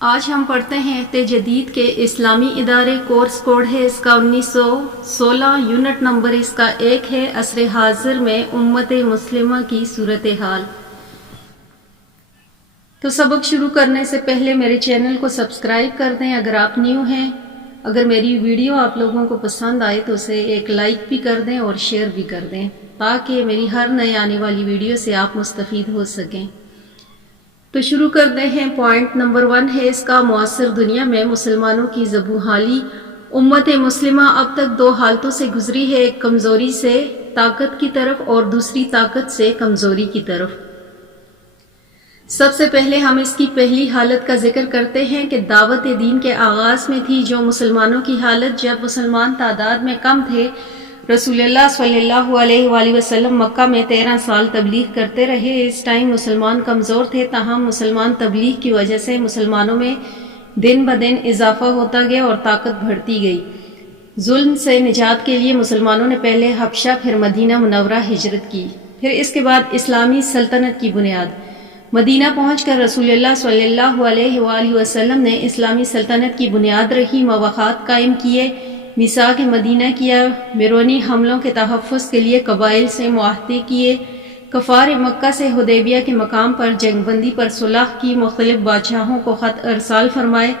آج ہم پڑھتے ہیں عہد جدید کے اسلامی ادارے کورس کوڈ ہے اس کا 1916، یونٹ نمبر اس کا 1 ہے، عصر حاضر میں امت مسلمہ کی صورتحال۔ تو سبق شروع کرنے سے پہلے میرے چینل کو سبسکرائب کر دیں اگر آپ نیو ہیں۔ اگر میری ویڈیو آپ لوگوں کو پسند آئے تو اسے ایک لائک بھی کر دیں اور شیئر بھی کر دیں تاکہ میری ہر نئے آنے والی ویڈیو سے آپ مستفید ہو سکیں۔ تو شروع کرتے ہیں۔ پوائنٹ نمبر 1 ہے اس کا، معاصر دنیا میں مسلمانوں کی ذبح حالی۔ امت مسلمہ اب تک 2 حالتوں سے گزری ہے، ایک کمزوری سے طاقت کی طرف اور دوسری طاقت سے کمزوری کی طرف۔ سب سے پہلے ہم اس کی پہلی حالت کا ذکر کرتے ہیں کہ دعوت دین کے آغاز میں تھی جو مسلمانوں کی حالت جب مسلمان تعداد میں کم تھے۔ رسول اللہ صلی اللہ علیہ وآلہ وسلم مکہ میں 13 سال تبلیغ کرتے رہے۔ اس ٹائم مسلمان کمزور تھے، تاہم مسلمان تبلیغ کی وجہ سے مسلمانوں میں دن بدن اضافہ ہوتا گیا اور طاقت بڑھتی گئی۔ ظلم سے نجات کے لیے مسلمانوں نے پہلے حبشہ پھر مدینہ منورہ ہجرت کی، پھر اس کے بعد اسلامی سلطنت کی بنیاد۔ مدینہ پہنچ کر رسول اللہ صلی اللہ علیہ وآلہ وسلم نے اسلامی سلطنت کی بنیاد رکھی، مواخات قائم کیے، میثاق مدینہ کیا، بیرونی حملوں کے تحفظ کے لیے قبائل سے معاہدے کیے، کفار مکہ سے حدیبیہ کے مقام پر جنگ بندی پر صلح کی، مختلف بادشاہوں کو خط ارسال فرمائے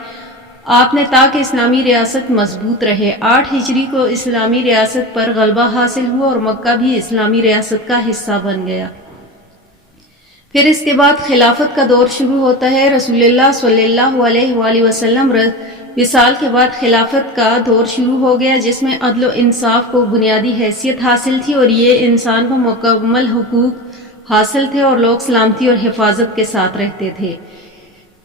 آپ نے تاکہ اسلامی ریاست مضبوط رہے۔ 8 ہجری کو اسلامی ریاست پر غلبہ حاصل ہوا اور مکہ بھی اسلامی ریاست کا حصہ بن گیا۔ پھر اس کے بعد خلافت کا دور شروع ہوتا ہے۔ رسول اللہ صلی اللہ علیہ وآلہ وسلم وصال کے بعد خلافت کا دور شروع ہو گیا، جس میں عدل و انصاف کو بنیادی حیثیت حاصل تھی اور یہ انسان کو مکمل حقوق حاصل تھے اور لوگ سلامتی اور حفاظت کے ساتھ رہتے تھے۔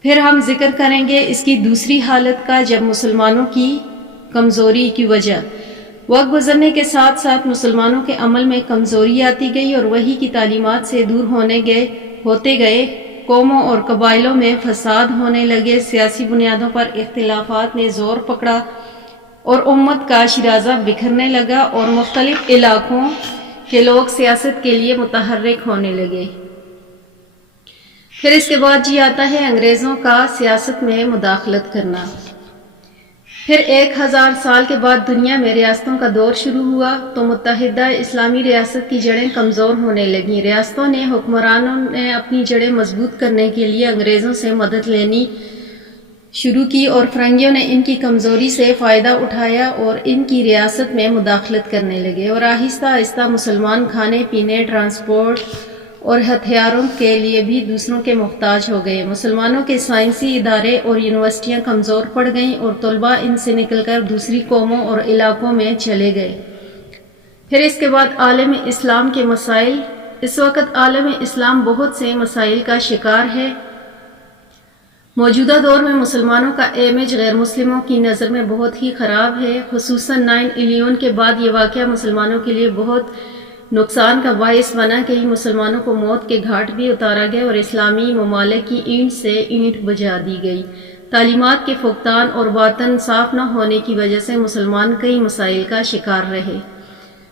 پھر ہم ذکر کریں گے اس کی دوسری حالت کا، جب مسلمانوں کی کمزوری کی وجہ۔ وقت گزرنے کے ساتھ ساتھ مسلمانوں کے عمل میں کمزوری آتی گئی اور وحی کی تعلیمات سے دور ہوتے گئے، قوموں اور قبائلوں میں فساد ہونے لگے، سیاسی بنیادوں پر اختلافات نے زور پکڑا اور امت کا شیرازہ بکھرنے لگا اور مختلف علاقوں کے لوگ سیاست کے لیے متحرک ہونے لگے۔ پھر اس کے بعد آتا ہے انگریزوں کا سیاست میں مداخلت کرنا۔ پھر 1000 سال کے بعد دنیا میں ریاستوں کا دور شروع ہوا تو متحدہ اسلامی ریاست کی جڑیں کمزور ہونے لگیں۔ ریاستوں نے، حکمرانوں نے اپنی جڑیں مضبوط کرنے کے لیے انگریزوں سے مدد لینی شروع کی اور فرنگیوں نے ان کی کمزوری سے فائدہ اٹھایا اور ان کی ریاست میں مداخلت کرنے لگے اور آہستہ آہستہ مسلمان کھانے پینے، ٹرانسپورٹ اور ہتھیاروں کے لیے بھی دوسروں کے محتاج ہو گئے۔ مسلمانوں کے سائنسی ادارے اور یونیورسٹیاں کمزور پڑ گئیں اور طلباء ان سے نکل کر دوسری قوموں اور علاقوں میں چلے گئے۔ پھر اس کے بعد عالم اسلام کے مسائل۔ اس وقت عالم اسلام بہت سے مسائل کا شکار ہے۔ موجودہ دور میں مسلمانوں کا امیج غیر مسلموں کی نظر میں بہت ہی خراب ہے، خصوصاً 9/11 کے بعد یہ واقعہ مسلمانوں کے لیے بہت نقصان کا باعث بنا کہ مسلمانوں کو موت کے گھاٹ بھی اتارا گیا اور اسلامی ممالک کی اینٹ سے اینٹ بجا دی گئی۔ تعلیمات کے فقدان اور باطن صاف نہ ہونے کی وجہ سے مسلمان کئی مسائل کا شکار رہے۔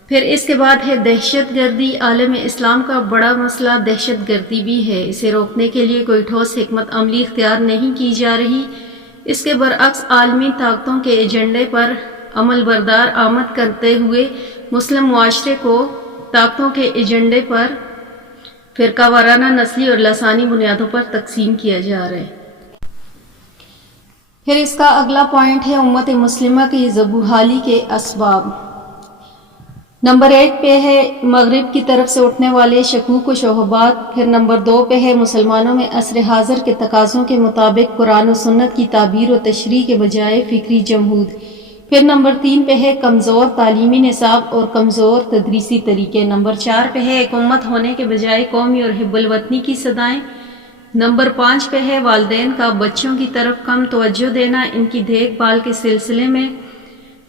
پھر اس کے بعد ہے دہشت گردی۔ عالم اسلام کا بڑا مسئلہ دہشت گردی بھی ہے، اسے روکنے کے لیے کوئی ٹھوس حکمت عملی اختیار نہیں کی جا رہی۔ اس کے برعکس عالمی طاقتوں کے ایجنڈے پر عمل بردار آمد کرتے ہوئے مسلم معاشرے کو طاقتوں کے ایجنڈے پر فرقہ وارانہ، نسلی اور لسانی بنیادوں پر تقسیم کیا جا رہا ہے۔ پھر اس کا اگلا پوائنٹ ہے امت مسلمہ کی ذبح حالی کے اسباب۔ نمبر 1 پہ ہے مغرب کی طرف سے اٹھنے والے شکوک و شبہات۔ پھر نمبر 2 پہ ہے مسلمانوں میں عصر حاضر کے تقاضوں کے مطابق قرآن و سنت کی تعبیر و تشریح کے بجائے فکری جمود۔ پھر نمبر 3 پہ ہے کمزور تعلیمی نصاب اور کمزور تدریسی طریقے۔ نمبر 4 پہ ہے ایک امت ہونے کے بجائے قومی اور حب الوطنی کی صدائیں۔ نمبر 5 پہ ہے والدین کا بچوں کی طرف کم توجہ دینا ان کی دیکھ بھال کے سلسلے میں۔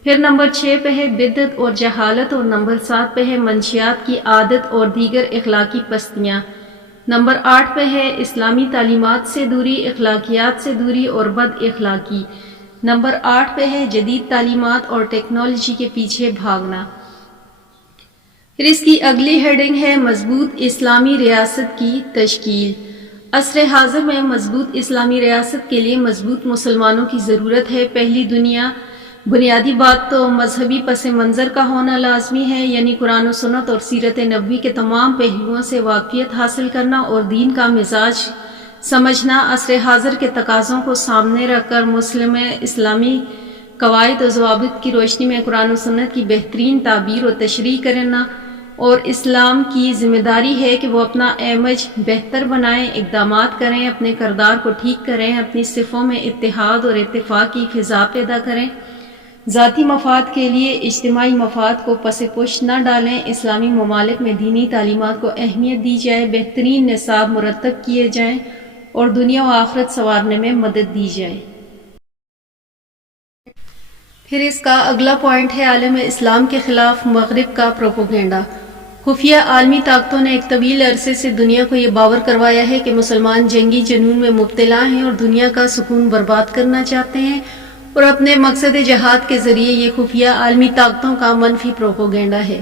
پھر نمبر 6 پہ ہے بدعت اور جہالت اور نمبر 7 پہ ہے منشیات کی عادت اور دیگر اخلاقی پستیاں۔ نمبر 8 پہ ہے اسلامی تعلیمات سے دوری، اخلاقیات سے دوری اور بد اخلاقی۔ نمبر 8 پہ ہے جدید تعلیمات اور ٹیکنالوجی کے پیچھے بھاگنا۔ پھر اس کی اگلی ہیڈنگ ہے مضبوط اسلامی ریاست کی تشکیل۔ عصر حاضر میں مضبوط اسلامی ریاست کے لیے مضبوط مسلمانوں کی ضرورت ہے۔ پہلی بنیادی بات تو مذہبی پس منظر کا ہونا لازمی ہے، یعنی قرآن و سنت اور سیرت نبوی کے تمام پہلوؤں سے واقفیت حاصل کرنا اور دین کا مزاج سمجھنا۔ عصر حاضر کے تقاضوں کو سامنے رکھ کر مسلم اسلامی قواعد و ضوابط کی روشنی میں قرآن و سنت کی بہترین تعبیر و تشریح کرنا، اور اسلام کی ذمہ داری ہے کہ وہ اپنا امیج بہتر بنائیں، اقدامات کریں، اپنے کردار کو ٹھیک کریں، اپنی صفوں میں اتحاد اور اتفاق کی فضا پیدا کریں، ذاتی مفاد کے لیے اجتماعی مفاد کو پس پش نہ ڈالیں، اسلامی ممالک میں دینی تعلیمات کو اہمیت دی جائے، بہترین نصاب مرتب کیے جائیں اور دنیا و آخرت سنوارنے میں مدد دی جائے۔ پھر اس کا اگلا پوائنٹ ہے عالم اسلام کے خلاف مغرب کا پروپیگنڈا۔ خفیہ عالمی طاقتوں نے ایک طویل عرصے سے دنیا کو یہ باور کروایا ہے کہ مسلمان جنگی جنون میں مبتلا ہیں اور دنیا کا سکون برباد کرنا چاہتے ہیں، اور اپنے مقصد جہاد کے ذریعے یہ خفیہ عالمی طاقتوں کا منفی پروپیگنڈا ہے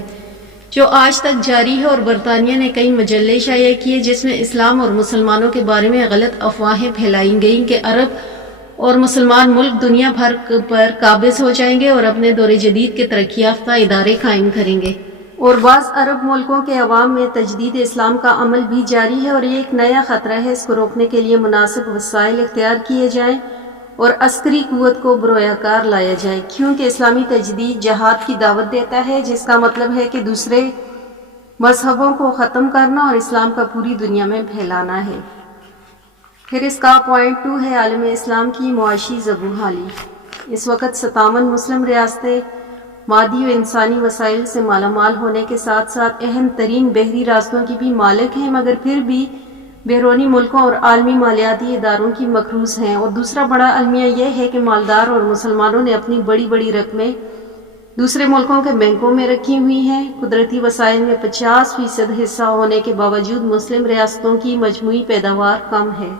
جو آج تک جاری ہے، اور برطانیہ نے کئی مجلے شائع کیے جس میں اسلام اور مسلمانوں کے بارے میں غلط افواہیں پھیلائی گئیں کہ عرب اور مسلمان ملک دنیا بھر پر قابض ہو جائیں گے اور اپنے دور جدید کے ترقی یافتہ ادارے قائم کریں گے، اور بعض عرب ملکوں کے عوام میں تجدید اسلام کا عمل بھی جاری ہے، اور یہ ایک نیا خطرہ ہے۔ اس کو روکنے کے لیے مناسب وسائل اختیار کیے جائیں اور عسکری قوت کو برویا کار لایا جائے، کیونکہ اسلامی تجدید جہاد کی دعوت دیتا ہے، جس کا مطلب ہے کہ دوسرے مذہبوں کو ختم کرنا اور اسلام کا پوری دنیا میں پھیلانا ہے۔ پھر اس کا پوائنٹ 2 ہے عالم اسلام کی معاشی زبونحالی۔ اس وقت 57 مسلم ریاستیں مادی و انسانی وسائل سے مالا مال ہونے کے ساتھ ساتھ اہم ترین بحری راستوں کی بھی مالک ہیں، مگر پھر بھی بیرونی ملکوں اور عالمی مالیاتی اداروں کی مقروض ہیں، اور دوسرا بڑا المیہ یہ ہے کہ مالدار اور مسلمانوں نے اپنی بڑی بڑی رقمیں دوسرے ملکوں کے بینکوں میں رکھی ہوئی ہیں۔ قدرتی وسائل میں 50% حصہ ہونے کے باوجود مسلم ریاستوں کی مجموعی پیداوار کم ہے۔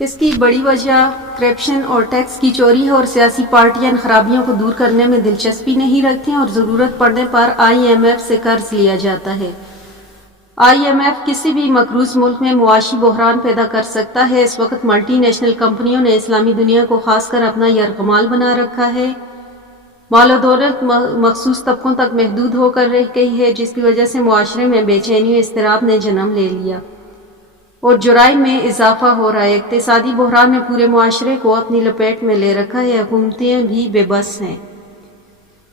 اس کی بڑی وجہ کرپشن اور ٹیکس کی چوری ہے، اور سیاسی پارٹیاں ان خرابیوں کو دور کرنے میں دلچسپی نہیں رکھتی اور ضرورت پڑنے پر IMF سے قرض لیا جاتا ہے۔ IMF کسی بھی مقروض ملک میں معاشی بحران پیدا کر سکتا ہے۔ اس وقت ملٹی نیشنل کمپنیوں نے اسلامی دنیا کو خاص کر اپنا یرغمال بنا رکھا ہے۔ مال و دولت مخصوص طبقوں تک محدود ہو کر رہ گئی ہے، جس کی وجہ سے معاشرے میں بے چینی و اضطراب نے جنم لے لیا اور جرائم میں اضافہ ہو رہا ہے۔ اقتصادی بحران نے پورے معاشرے کو اپنی لپیٹ میں لے رکھا ہے، حکومتیں بھی بے بس ہیں۔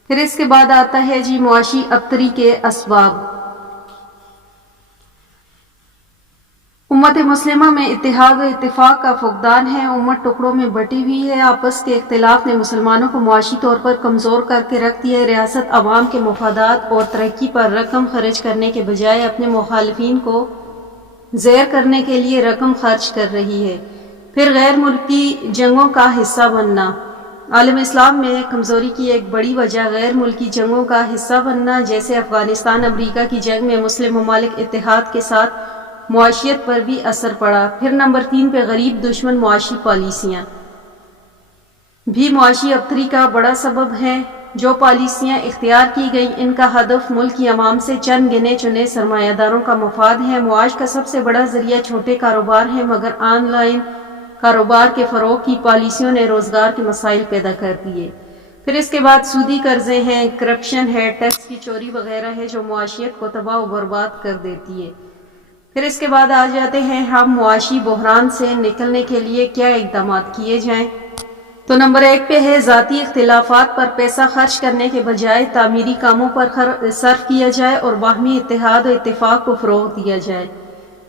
پھر اس کے بعد آتا ہے معاشی ابتری کے اسباب۔ امت مسلمہ میں اتحاد و اتفاق کا فقدان ہے، امت ٹکڑوں میں بٹی ہوئی ہے، آپس کے اختلاف نے مسلمانوں کو معاشی طور پر کمزور کر کے رکھ دیا ہے۔ ریاست عوام کے مفادات اور ترقی پر رقم خرچ کرنے کے بجائے اپنے مخالفین کو زیر کرنے کے لیے رقم خرچ کر رہی ہے۔ پھر غیر ملکی جنگوں کا حصہ بننا۔ عالم اسلام میں کمزوری کی ایک بڑی وجہ غیر ملکی جنگوں کا حصہ بننا، جیسے افغانستان امریکہ کی جنگ میں مسلم ممالک اتحاد کے ساتھ معاشیت پر بھی اثر پڑا۔ پھر نمبر 3 پہ غریب دشمن معاشی پالیسیاں بھی معاشی ابتری کا بڑا سبب ہیں۔ جو پالیسیاں اختیار کی گئیں ان کا ہدف ملک کی عوام سے چند گنے چنے سرمایہ داروں کا مفاد ہے۔ معاش کا سب سے بڑا ذریعہ چھوٹے کاروبار ہیں، مگر آن لائن کاروبار کے فروغ کی پالیسیوں نے روزگار کے مسائل پیدا کر دیے۔ پھر اس کے بعد سودی قرضے ہیں، کرپشن ہے، ٹیکس کی چوری وغیرہ ہے جو معاشیت کو تباہ و برباد کر دیتی ہے۔ پھر اس کے بعد آ جاتے ہیں ہم معاشی بحران سے نکلنے کے لیے کیا اقدامات کیے جائیں۔ تو نمبر 1 پہ ہے ذاتی اختلافات پر پیسہ خرچ کرنے کے بجائے تعمیری کاموں پر صرف کیا جائے اور باہمی اتحاد و اتفاق کو فروغ دیا جائے۔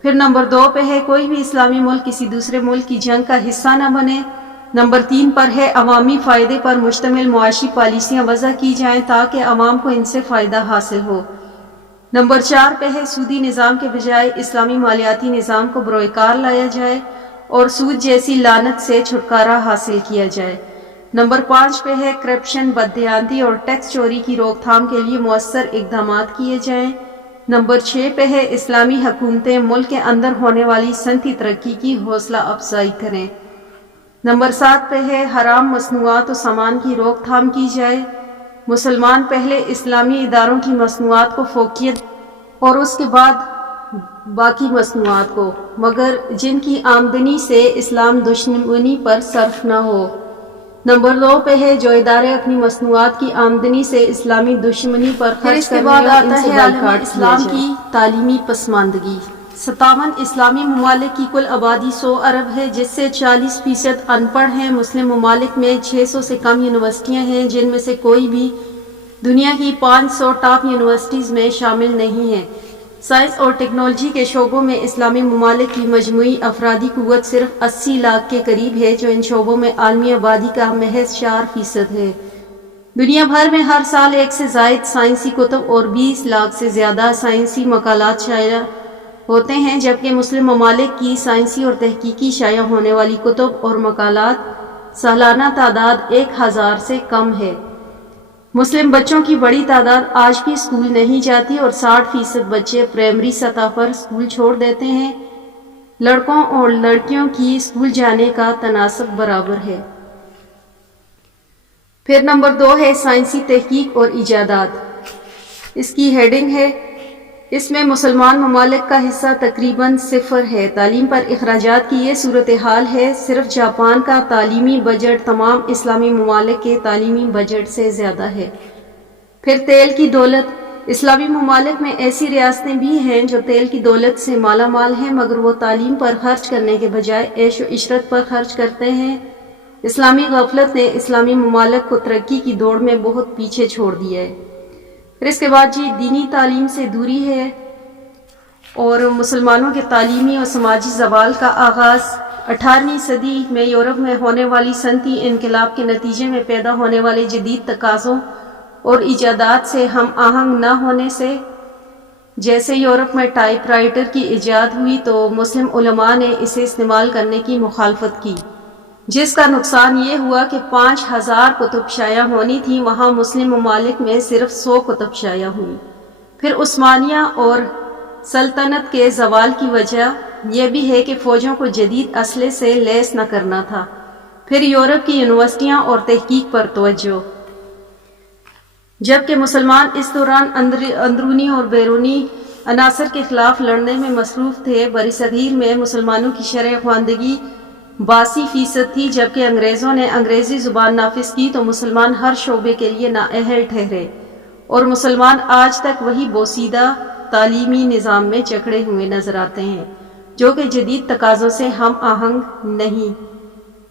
پھر نمبر 2 پہ ہے کوئی بھی اسلامی ملک کسی دوسرے ملک کی جنگ کا حصہ نہ بنے۔ نمبر 3 پر ہے عوامی فائدے پر مشتمل معاشی پالیسیاں وضع کی جائیں تاکہ عوام کو ان سے فائدہ حاصل ہو۔ نمبر 4 پہ ہے سودی نظام کے بجائے اسلامی مالیاتی نظام کو بروئے کار لایا جائے اور سود جیسی لعنت سے چھٹکارا حاصل کیا جائے۔ نمبر 5 پہ ہے کرپشن، بددیانتی اور ٹیکس چوری کی روک تھام کے لیے مؤثر اقدامات کیے جائیں۔ نمبر 6 پہ ہے اسلامی حکومتیں ملک کے اندر ہونے والی صنعتی ترقی کی حوصلہ افزائی کریں۔ نمبر 7 پہ ہے حرام مصنوعات و سامان کی روک تھام کی جائے۔ مسلمان پہلے اسلامی اداروں کی مصنوعات کو فوقیت اور اس کے بعد باقی مصنوعات کو، مگر جن کی آمدنی سے اسلام دشمنی پر صرف نہ ہو۔ نمبر 2 پہ ہے جو ادارے اپنی مصنوعات کی آمدنی سے اسلامی دشمنی پر خرچ کرنے اور ان سے بائیکاٹ اسلام کی تعلیمی پسماندگی۔ 57 اسلامی ممالک کی کل آبادی 100 ارب ہے، جس سے 40% ان پڑھ ہیں۔ مسلم ممالک میں 600 سے کم یونیورسٹیاں ہیں، جن میں سے کوئی بھی دنیا کی 500 ٹاپ یونیورسٹیز میں شامل نہیں ہے۔ سائنس اور ٹیکنالوجی کے شعبوں میں اسلامی ممالک کی مجموعی افرادی قوت صرف 80 لاکھ کے قریب ہے، جو ان شعبوں میں عالمی آبادی کا محض 4% ہے۔ دنیا بھر میں ہر سال 1 سے زائد سائنسی کتب اور 20 لاکھ سے زیادہ سائنسی مقالات شائع ہوتے ہیں، جبکہ مسلم ممالک کی سائنسی اور تحقیقی شائع ہونے والی کتب اور مقالات سالانہ تعداد 1000 سے کم ہے۔ مسلم بچوں کی بڑی تعداد آج بھی اسکول نہیں جاتی اور 60% بچے پرائمری سطح پر اسکول چھوڑ دیتے ہیں۔ لڑکوں اور لڑکیوں کی اسکول جانے کا تناسب برابر ہے۔ پھر نمبر 2 ہے سائنسی تحقیق اور ایجادات۔ اس کی ہیڈنگ ہے، اس میں مسلمان ممالک کا حصہ تقریباً 0 ہے۔ تعلیم پر اخراجات کی یہ صورتحال ہے، صرف جاپان کا تعلیمی بجٹ تمام اسلامی ممالک کے تعلیمی بجٹ سے زیادہ ہے۔ پھر تیل کی دولت۔ اسلامی ممالک میں ایسی ریاستیں بھی ہیں جو تیل کی دولت سے مالا مال ہیں، مگر وہ تعلیم پر خرچ کرنے کے بجائے عیش و عشرت پر خرچ کرتے ہیں۔ اسلامی غفلت نے اسلامی ممالک کو ترقی کی دوڑ میں بہت پیچھے چھوڑ دیا ہے۔ پھر اس کے بعد دینی تعلیم سے دوری ہے اور مسلمانوں کے تعلیمی اور سماجی زوال کا آغاز 18ویں صدی میں یورپ میں ہونے والی صنعتی انقلاب کے نتیجے میں پیدا ہونے والے جدید تقاضوں اور ایجادات سے ہم آہنگ نہ ہونے سے۔ جیسے یورپ میں ٹائپ رائٹر کی ایجاد ہوئی تو مسلم علماء نے اسے استعمال کرنے کی مخالفت کی، جس کا نقصان یہ ہوا کہ 5000 کتب شائع ہونی تھی، وہاں مسلم ممالک میں صرف 100 کتب شائع ہوئی۔ پھر عثمانیہ اور سلطنت کے زوال کی وجہ یہ بھی ہے کہ فوجوں کو جدید اسلحے سے لیس نہ کرنا تھا۔ پھر یورپ کی یونیورسٹیاں اور تحقیق پر توجہ، جبکہ مسلمان اس دوران اندرونی اور بیرونی عناصر کے خلاف لڑنے میں مصروف تھے۔ برصغیر میں مسلمانوں کی شرح خواندگی 82% تھی، جبکہ انگریزوں نے انگریزی زبان نافذ کی تو مسلمان ہر شعبے کے لیے نااہل ٹھہرے، اور مسلمان آج تک وہی بوسیدہ تعلیمی نظام میں جکڑے ہوئے نظر آتے ہیں جو کہ جدید تقاضوں سے ہم آہنگ نہیں۔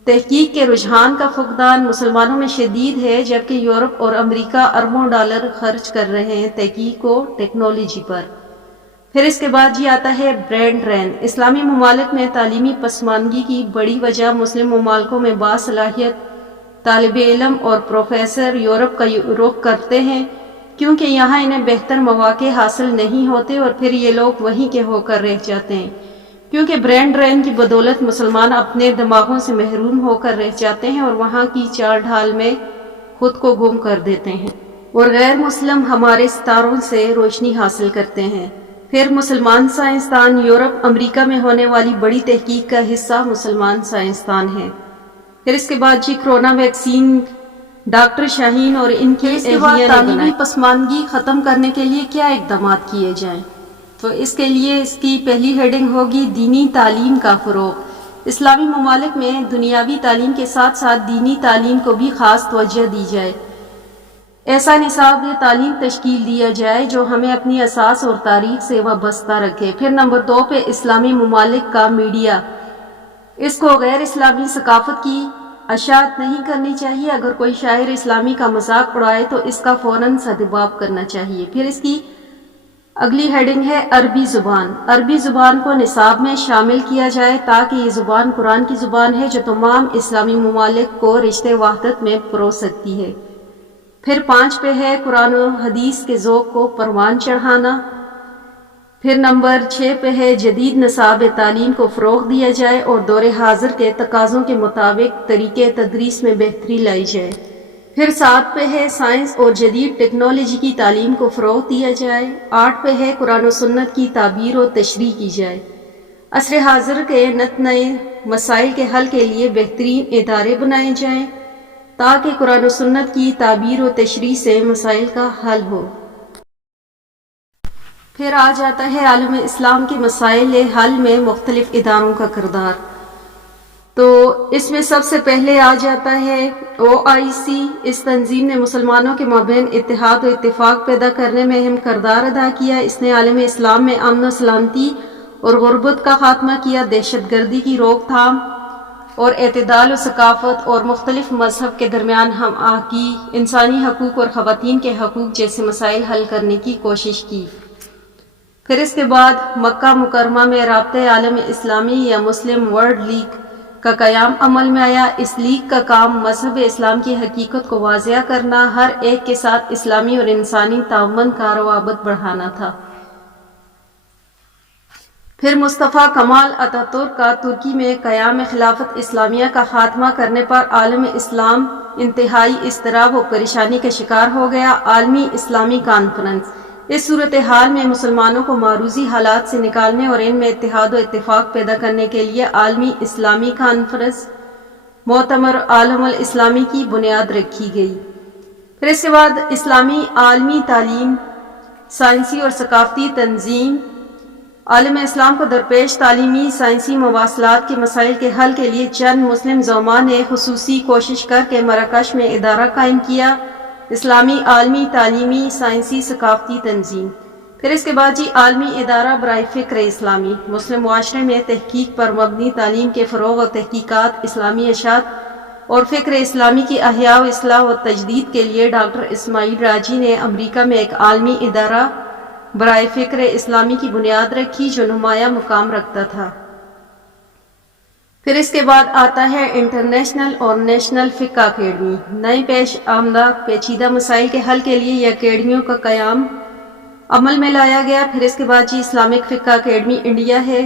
تحقیق کے رجحان کا فقدان مسلمانوں میں شدید ہے، جبکہ یورپ اور امریکہ اربوں ڈالر خرچ کر رہے ہیں تحقیق و ٹیکنالوجی پر۔ پھر اس کے بعد آتا ہے برین ڈرین۔ اسلامی ممالک میں تعلیمی پسماندگی کی بڑی وجہ مسلم ممالکوں میں باصلاحیت طالب علم اور پروفیسر یورپ کا رخ کرتے ہیں، کیونکہ یہاں انہیں بہتر مواقع حاصل نہیں ہوتے اور پھر یہ لوگ وہیں کے ہو کر رہ جاتے ہیں، کیونکہ برین ڈرین کی بدولت مسلمان اپنے دماغوں سے محروم ہو کر رہ جاتے ہیں اور وہاں کی چال ڈھال میں خود کو گم کر دیتے ہیں، اور غیر مسلم ہمارے ستاروں سے روشنی حاصل کرتے ہیں۔ پھر مسلمان سائنسدان یورپ امریکہ میں ہونے والی بڑی تحقیق کا حصہ مسلمان سائنسدان ہیں۔ پھر اس کے بعد کرونا ویکسین ڈاکٹر شاہین اور ان کی اہلیہ نے تعلیمی پسماندگی ختم کرنے کے لیے کیا اقدامات کیے جائیں، تو اس کے لیے اس کی پہلی ہیڈنگ ہوگی دینی تعلیم کا فروغ۔ اسلامی ممالک میں دنیاوی تعلیم کے ساتھ ساتھ دینی تعلیم کو بھی خاص توجہ دی جائے۔ ایسا نصاب تعلیم تشکیل دیا جائے جو ہمیں اپنی اساس اور تاریخ سے وابستہ رکھے۔ پھر نمبر 2 پہ اسلامی ممالک کا میڈیا، اس کو غیر اسلامی ثقافت کی اشاعت نہیں کرنی چاہیے۔ اگر کوئی شاعر اسلامی کا مذاق اڑائے تو اس کا فوراً سدباب کرنا چاہیے۔ پھر اس کی اگلی ہیڈنگ ہے عربی زبان۔ عربی زبان کو نصاب میں شامل کیا جائے تاکہ یہ زبان قرآن کی زبان ہے جو تمام اسلامی ممالک کو رشتے وحدت میں پرو سکتی ہے۔ پھر 5 پہ ہے قرآن و حدیث کے ذوق کو پروان چڑھانا۔ پھر نمبر 6 پہ ہے جدید نصاب تعلیم کو فروغ دیا جائے اور دور حاضر کے تقاضوں کے مطابق طریقے تدریس میں بہتری لائی جائے۔ پھر 7 پہ ہے سائنس اور جدید ٹیکنالوجی کی تعلیم کو فروغ دیا جائے۔ 8 پہ ہے قرآن و سنت کی تعبیر و تشریح کی جائے۔ عصر حاضر کے نئے مسائل کے حل کے لیے بہترین ادارے بنائے جائیں تاکہ قرآن و سنت کی تعبیر و تشریح سے مسائل کا حل ہو۔ پھر آ جاتا ہے عالم اسلام کے مسائل حل میں مختلف اداروں کا کردار. تو اس میں سب سے پہلے آ جاتا ہے OIC. اس تنظیم نے مسلمانوں کے مابین اتحاد و اتفاق پیدا کرنے میں اہم کردار ادا کیا. اس نے عالم اسلام میں امن و سلامتی اور غربت کا خاتمہ کیا، دہشت گردی کی روک تھام اور اعتدال و ثقافت اور مختلف مذہب کے درمیان ہم آہنگی، انسانی حقوق اور خواتین کے حقوق جیسے مسائل حل کرنے کی کوشش کی. پھر اس کے بعد مکہ مکرمہ میں رابطہ عالم اسلامی یا مسلم ورلڈ لیگ کا قیام عمل میں آیا. اس لیگ کا کام مذہب اسلام کی حقیقت کو واضح کرنا، ہر ایک کے ساتھ اسلامی اور انسانی تعاون کا روابط بڑھانا تھا. پھر مصطفیٰ کمال اتاتورک کا ترکی میں قیام خلافت اسلامیہ کا خاتمہ کرنے پر عالم اسلام انتہائی اضطراب و پریشانی کا شکار ہو گیا. عالمی اسلامی کانفرنس. اس صورتحال میں مسلمانوں کو معروضی حالات سے نکالنے اور ان میں اتحاد و اتفاق پیدا کرنے کے لیے عالمی اسلامی کانفرنس مؤتمر عالم الاسلامی کی بنیاد رکھی گئی. پھر اس کے بعد اسلامی عالمی تعلیم، سائنسی اور ثقافتی تنظیم. عالم اسلام کو درپیش تعلیمی، سائنسی مواصلات کے مسائل کے حل کے لیے چند مسلم زعماء نے خصوصی کوشش کر کے مراکش میں ادارہ قائم کیا، اسلامی عالمی تعلیمی سائنسی ثقافتی تنظیم. پھر اس کے بعد عالمی ادارہ برائے فکر اسلامی. مسلم معاشرے میں تحقیق پر مبنی تعلیم کے فروغ و تحقیقات، اسلامی اشاعت اور فکر اسلامی کی احیاء و اصلاح و تجدید کے لیے ڈاکٹر اسماعیل راجی نے امریکہ میں ایک عالمی ادارہ برائے فکر اسلامی کی بنیاد رکھی جو نمایاں مقام رکھتا تھا. پھر اس کے بعد آتا ہے انٹرنیشنل اور نیشنل فقہ اکیڈمی. نئے پیش آمدہ پیچیدہ مسائل کے حل کے لیے یہ اکیڈمیوں کا قیام عمل میں لایا گیا. پھر اس کے بعد اسلامک فقہ اکیڈمی انڈیا ہے.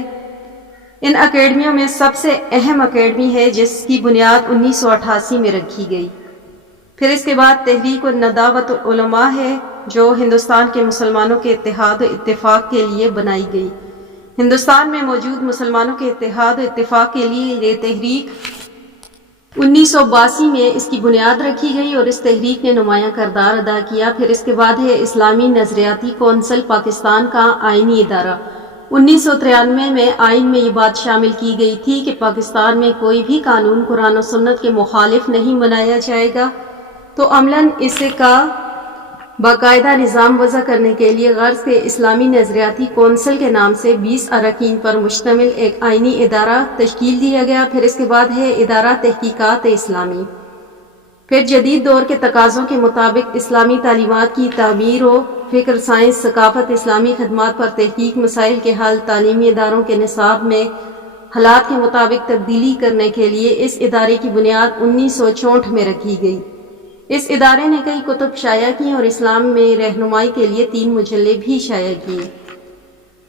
ان اکیڈمیوں میں سب سے اہم اکیڈمی ہے جس کی بنیاد 1988 میں رکھی گئی. پھر اس کے بعد تحریک النداوۃ العلماء ہے جو ہندوستان کے مسلمانوں کے اتحاد و اتفاق کے لیے بنائی گئی. ہندوستان میں موجود مسلمانوں کے اتحاد و اتفاق کے لیے یہ تحریک 1982 میں اس کی بنیاد رکھی گئی اور اس تحریک نے نمایاں کردار ادا کیا. پھر اس کے بعد ہے اسلامی نظریاتی کونسل پاکستان کا آئینی ادارہ. 1993 میں آئین میں یہ بات شامل کی گئی تھی کہ پاکستان میں کوئی بھی قانون قرآن و سنت کے مخالف نہیں بنایا جائے گا. تو عملاً اس کا باقاعدہ نظام وضع کرنے کے لیے غرض کے اسلامی نظریاتی کونسل کے نام سے 20 اراکین پر مشتمل ایک آئینی ادارہ تشکیل دیا گیا. پھر اس کے بعد ہے ادارہ تحقیقات اسلامی. پھر جدید دور کے تقاضوں کے مطابق اسلامی تعلیمات کی تعمیر و فکر، سائنس، ثقافت، اسلامی خدمات پر تحقیق، مسائل کے حل، تعلیمی اداروں کے نصاب میں حالات کے مطابق تبدیلی کرنے کے لیے اس ادارے کی بنیاد 1964 میں رکھی گئی. اس ادارے نے کئی کتب شائع کی اور اسلام میں رہنمائی کے لیے 3 مجلے بھی شائع کیے.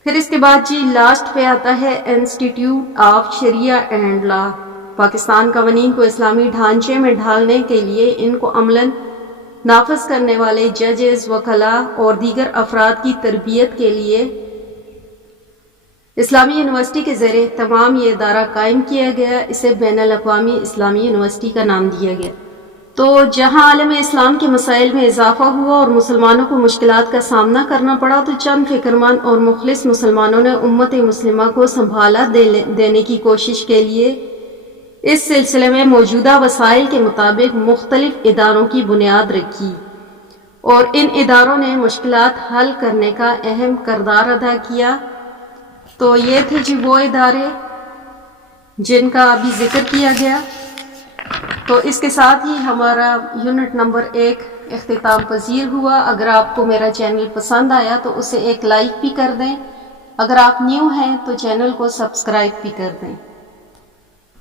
پھر اس کے بعد لاسٹ پہ آتا ہے انسٹیٹیوٹ آف شریعہ اینڈ لا. پاکستان قوانین کو اسلامی ڈھانچے میں ڈھالنے کے لیے ان کو عملاً نافذ کرنے والے ججز، وکلاء اور دیگر افراد کی تربیت کے لیے اسلامی یونیورسٹی کے زیر اہتمام یہ ادارہ قائم کیا گیا. اسے بین الاقوامی اسلامی یونیورسٹی کا نام دیا گیا. تو جہاں عالم اسلام کے مسائل میں اضافہ ہوا اور مسلمانوں کو مشکلات کا سامنا کرنا پڑا تو چند فکرمند اور مخلص مسلمانوں نے امت مسلمہ کو سنبھالا دینے کی کوشش کے لیے اس سلسلے میں موجودہ وسائل کے مطابق مختلف اداروں کی بنیاد رکھی اور ان اداروں نے مشکلات حل کرنے کا اہم کردار ادا کیا. تو یہ تھے وہ ادارے جن کا ابھی ذکر کیا گیا. تو اس کے ساتھ ہی ہمارا یونٹ نمبر 1 اختتام پذیر ہوا. اگر آپ کو میرا چینل پسند آیا تو اسے ایک لائک بھی کر دیں. اگر آپ نیو ہیں تو چینل کو سبسکرائب بھی کر دیں.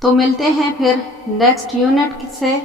تو ملتے ہیں پھر نیکسٹ یونٹ سے.